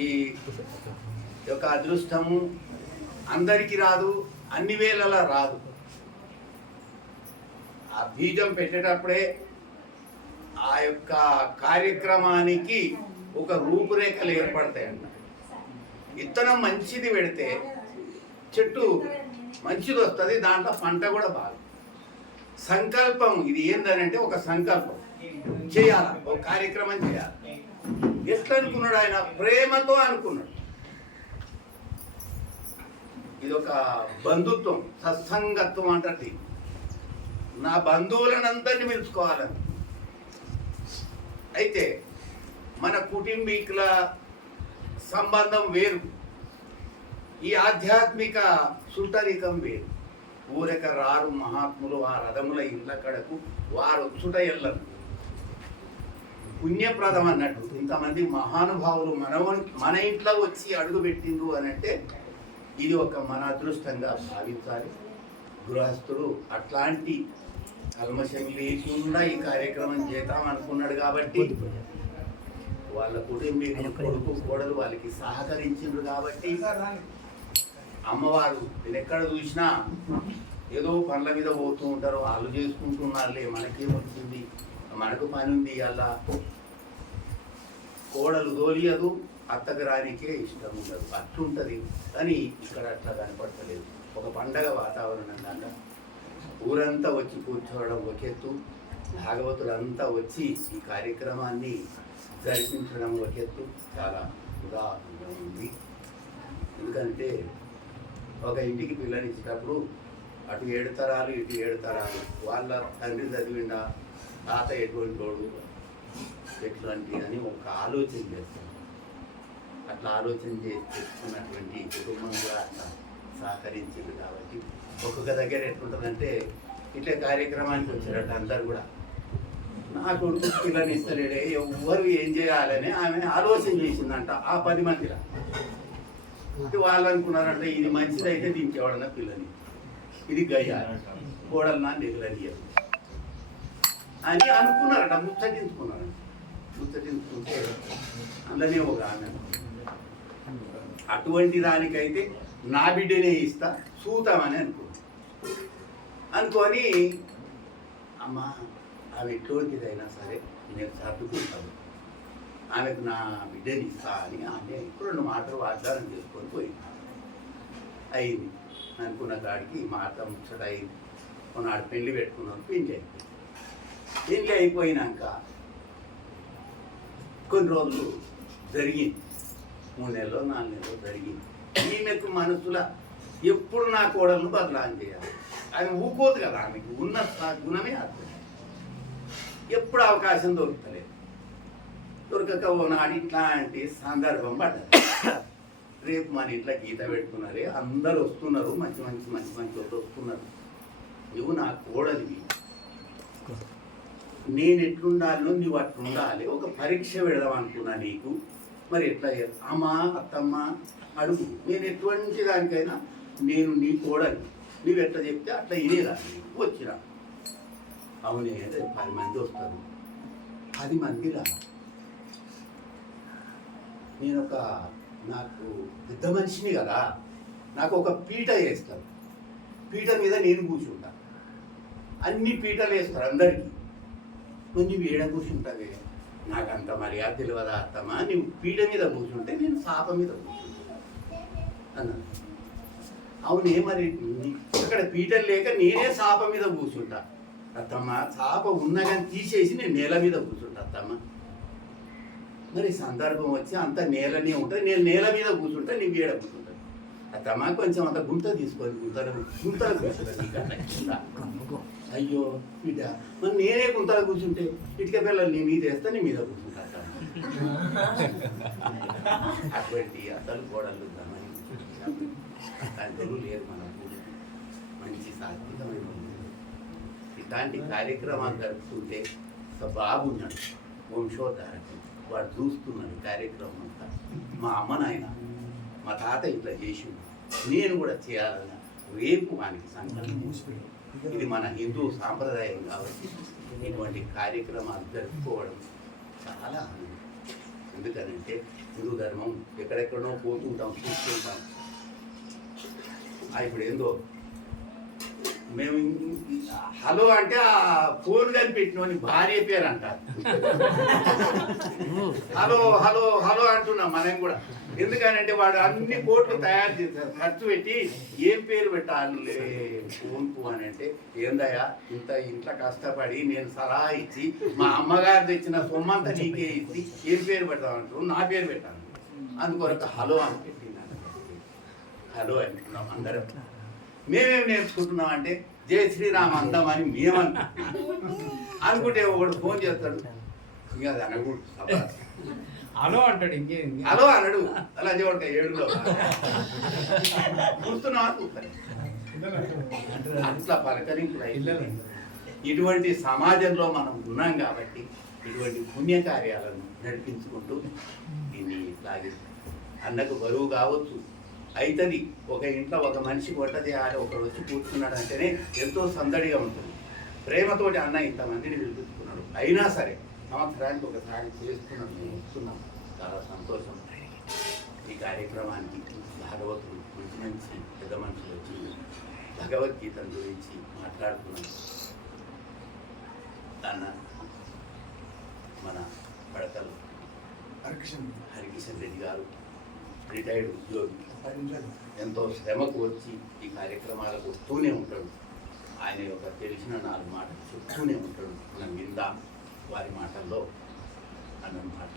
ఈ యొక్క అదృష్టము అందరికీ రాదు, అన్ని వేళలా రాదు. ఆ బీజం పెట్టేటప్పుడే ఆ యొక్క కార్యక్రమానికి ఒక రూపురేఖలు ఏర్పడతాయంట. విత్తనం మంచిది పెడితే చెట్టు మంచిది వస్తుంది, దాంట్లో పంట కూడా బాగా. సంకల్పం ఇది ఏందనంటే ఒక సంకల్పం చేయాలి, ఒక కార్యక్రమం చేయాలి. ఎట్లా అనుకున్నాడు ఆయన? ప్రేమతో అనుకున్నాడు. ఇది ఒక బంధుత్వం, సత్సంగత్వం అంటది. నా బంధువులనందరినీ పిలుచుకోవాలని. అయితే మన కుటుంబీకుల సంబంధం వేరు, ఈ ఆధ్యాత్మిక సుటరికం వేరు. ఊరక రారు మహాత్ములు ఆ రథముల ఇళ్ళ కడకు వారు చుట ఎల్లరు. పుణ్యప్రదం అన్నట్టు ఇంతమంది మహానుభావులు మన ఇంట్లో వచ్చి అడుగు పెట్టిండ్రు అని అంటే ఇది ఒక మన అదృష్టంగా భావించాలి. గృహస్థుడు అట్లాంటి కల్మషం లేకుండా ఈ కార్యక్రమం చేద్దాం అనుకున్నాడు కాబట్టి వాళ్ళ కుటుంబీకులు కొడుకు కోడలు వాళ్ళకి సహకరించిండ్రు కాబట్టి అమ్మవారు నేను ఎక్కడ చూసినా ఏదో పనుల మీద పోతూ ఉంటారు, వాళ్ళు చేసుకుంటున్నారులే, మనకేమొచ్చింది, మనకు పని ఉంది, అలా కోడలు తోలియదు, అత్తకు రానికే ఇష్టం ఉండదు, అట్లుంటుంది. కానీ ఇక్కడ అట్లా కనపడతలేదు. ఒక పండగ వాతావరణం దాకా ఊరంతా వచ్చి కూర్చోవడం ఒకెత్తు, భాగవతులంతా వచ్చి ఈ కార్యక్రమాన్ని జరిపించడం ఒకెత్తు. చాలా ఉదాహరణగా ఉంది. ఎందుకంటే ఒక ఇంటికి పిల్లనిచ్చేటప్పుడు అటు 7 తరాలు ఇటు 7 తరాలు, వాళ్ళ తండ్రి చదివిండా, తాత ఎటువంటి వాడు, ఎట్లాంటి అని ఒక ఆలోచన చేస్తాం. అట్లా ఆలోచన చేసి తెచ్చుకున్నటువంటి కుటుంబం కూడా అట్లా సహకరించింది. కాబట్టి ఒక్కొక్క దగ్గర ఎట్లుంటుందంటే ఇట్లా కార్యక్రమానికి వచ్చారట అందరు కూడా, నా కొడుకు పిల్లని ఇస్తలేడే, ఎవరు ఏం చేయాలని ఆమె ఆలోచన చేసిందంట. ఆ 10 మందిలో వాళ్ళు అనుకున్నారంటే ఇది మంచిదైతే దీనికి ఎవడన్నా పిల్లని, ఇది గయ్య కోడలన్నా నిధులని అని అనుకున్నారట. ముచ్చటించుకున్నారంట. ముచ్చటించుకుంటే అందులోనే ఒక ఆమె అటువంటి దానికైతే నా బిడ్డనే ఇస్తా చూతామని అనుకొని అమ్మ ఆమె ఎటువంటిదైనా సరే నేను సర్దుకుంటాను, ఆమెకు నా బిడ్డని ఇస్తా అని ఆమె 2 మాటలు వాగ్దానం చేసుకొని పోయింది. అయింది అనుకున్న కాడికి మాట ముచ్చట అయింది. కొన్నాడు పెళ్లి పెట్టుకున్నాను, పెళ్లి అయిపోయింది. పెళ్లి అయిపోయినాక కొన్ని రోజులు జరిగింది, 3 నెలలో 4 నెలలో జరిగింది. ఈమెకు మనసులో ఎప్పుడు నా కోడలను బదలాం చేయాలి, ఆమె ఊకోదు కదా, ఆమెకు ఉన్న గుణమే అర్థం. ఎప్పుడు అవకాశం దొరుకుతలేదు. దొరకక ఓనాడు ఇట్లాంటి సందర్భం పడ్డది. రేపు మన ఇంట్లో గీత పెట్టుకున్నారే, అందరు వస్తున్నారు, మంచి మంచి మంచి మంచి వాళ్ళు వస్తున్నారు, నువ్వు నా కోడలివి, నేను ఎట్లుండాలో నువ్వు అట్లుండాలి, ఒక పరీక్ష పెడదాం అనుకున్నా నీకు, మరి ఎట్లా అమ్మా అత్తమ్మ అడుగు, నేను ఎటువంటి దానికైనా నేను నీ కోడలి, నువ్వు ఎట్లా చెప్తే అట్లా వినేదాన్ని. వచ్చినా అవునే 10 మంది వస్తారు, 10 మంది రా, నేను నాకు పెద్ద మనిషిని కదా, నాకు ఒక పీట వేస్తారు, పీట మీద నేను కూర్చుంటా, అన్ని పీటలు వేస్తారు అందరికీ, నువ్వు ఏడ కూర్చుంటావే, నాకు అంత మర్యాద తెలియదా అత్తమ్మా, నువ్వు పీట మీద కూర్చుంటే నేను చాప మీద కూర్చుంటా అన్నా. అవునే మరి అక్కడ పీటలు లేక నేనే చాప మీద కూర్చుంటా అత్తమ్మ, చాప ఉన్నా కానీ తీసేసి నేను నేల మీద కూర్చుంటా అత్తమ్మ. మరి సందర్భం వచ్చి అంత నేలనే ఉంటుంది, నేను నేల మీద కూర్చుంటా, నువ్వు ఏడ కూర్చుంటా అత్తమ్మ, కొంచెం అంత గుంత తీసుకొని గుంతలు కూర్చుంటా. అయ్యో బిడ్డ, మరి నేనే గుంతలు కూర్చుంటే ఇటుక పిల్లలు నీ మీద వేస్తా, నీ మీద కూర్చుంటా అటువంటి అసలు కోడలు కంట్రోలు లేదు మనకు. మంచి సాత్వికమైన ఇట్లాంటి కార్యక్రమాలు జరుపుతుంటే బాబు ఉన్నాడు వంశోద్ధారకం, వాడు చూస్తున్నాడు కార్యక్రమం అంతా. మా అమ్మ నాయన మా తాత ఇట్లా చేసి నేను కూడా చేయాలని రేపు వానికి సంకల్పం. ఇది మన హిందూ సాంప్రదాయం కాబట్టి ఇటువంటి కార్యక్రమాలు జరుపుకోవడం చాలా ఎందుకనంటే హిందూ ధర్మం ఎక్కడెక్కడో పోతుంటాం చూస్తుంటాం. ఇప్పుడు ఏందో మేము హలో అంటే ఆ ఫోన్ కనిపెట్టినోని భార్య పేరు అంటారు. హలో హలో హలో అంటున్నాం మనం కూడా. ఎందుకనంటే వాడు అన్ని కోట్లు తయారు చేశారు, ఖర్చు పెట్టి ఏం పేరు పెట్టాలి ఫోన్కు అని అంటే, ఏందయ్యా ఇంట్లో కష్టపడి నేను సలహా ఇచ్చి మా అమ్మగారు తెచ్చిన సొమ్మంతా నీకే ఇచ్చి ఏం పేరు పెడతామంటారు, నా పేరు పెట్టాను. అందుకొరకు హలో అని పెట్టినాను. హలో అంటున్నాం అందరం. మేమేం నేర్చుకుంటున్నాం అంటే జై శ్రీరామ్ అందం అని అనుకుంటే ఒకడు ఫోన్ చేస్తాడు, ఇంకా అది అనకూడదు, హలో అంటాడు, ఇంకేం హలో అనడు. అలా చూడక ఏడులో చూస్తున్నావా అట్లా పలకరింపులు. ఇటువంటి సమాజంలో మనం ఉన్నాం కాబట్టి ఇటువంటి పుణ్యకార్యాలను నడిపించుకుంటూ దీన్ని లాగిస్తాం. అన్నకు బరువు కావచ్చు అవుతుంది. ఒక ఇంట్లో ఒక మనిషి వంట చేయాలి, ఒకడు వచ్చి కూర్చున్నాడు అంటేనే ఎంతో సందడిగా ఉంటుంది. ప్రేమతోటి అన్న ఇంతమందిని పిలిపించుకున్నాడు. అయినా సరే సంవత్సరానికి ఒకసారి చేస్తున్నాడు, మేము వస్తున్నాం. చాలా సంతోషం. ఈ కార్యక్రమానికి భాగవతులు మంచి మంచి పెద్ద మనుషులు వచ్చి భగవద్గీత గురించి మాట్లాడుతున్నాం. అన్న మన పడకలు హరికిషన్ రెడ్డి గారు రిటైర్డ్ ఉద్యోగి, ఎంతో శ్రమకు వచ్చి ఈ కార్యక్రమాలకు వస్తూనే ఉంటాడు. ఆయన యొక్క తెలిసిన 4 మాటలు చెప్తూనే ఉంటాడు. మనం విందాం వారి మాటల్లో అన్న మాట.